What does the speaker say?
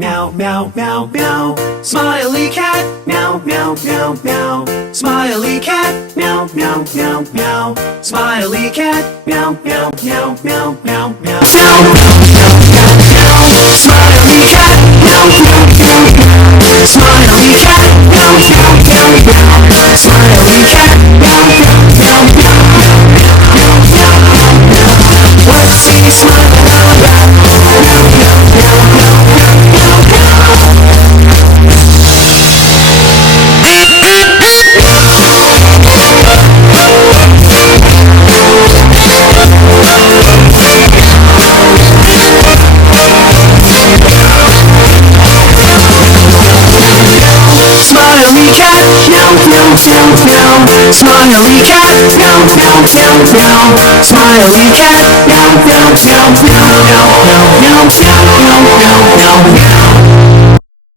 Meow, meow, meow, meow. Smiley cat. Meow, meow, meow, meow. Smiley cat. Meow, meow, meow, meow. Smiley cat. Meow, meow, meow, meow, meow, meow. Meow, meow, meow, meow, meow. Smiley cat. Meow, meow, meow, meow. Smiley cat. Meow, meow, meow, meow. Smiley cat. Meow, meow, meow, meow, meow, meow, meow. What's he smiling about? Meow, meow, meow, meow, meow, meow, meow. Smiley cat, meow, meow, meow, meow. Smiley cat, meow, meow, meow, meow. Smiley cat, meow, meow, meow, meow, meow, meow, meow, meow, meow, meow, meow.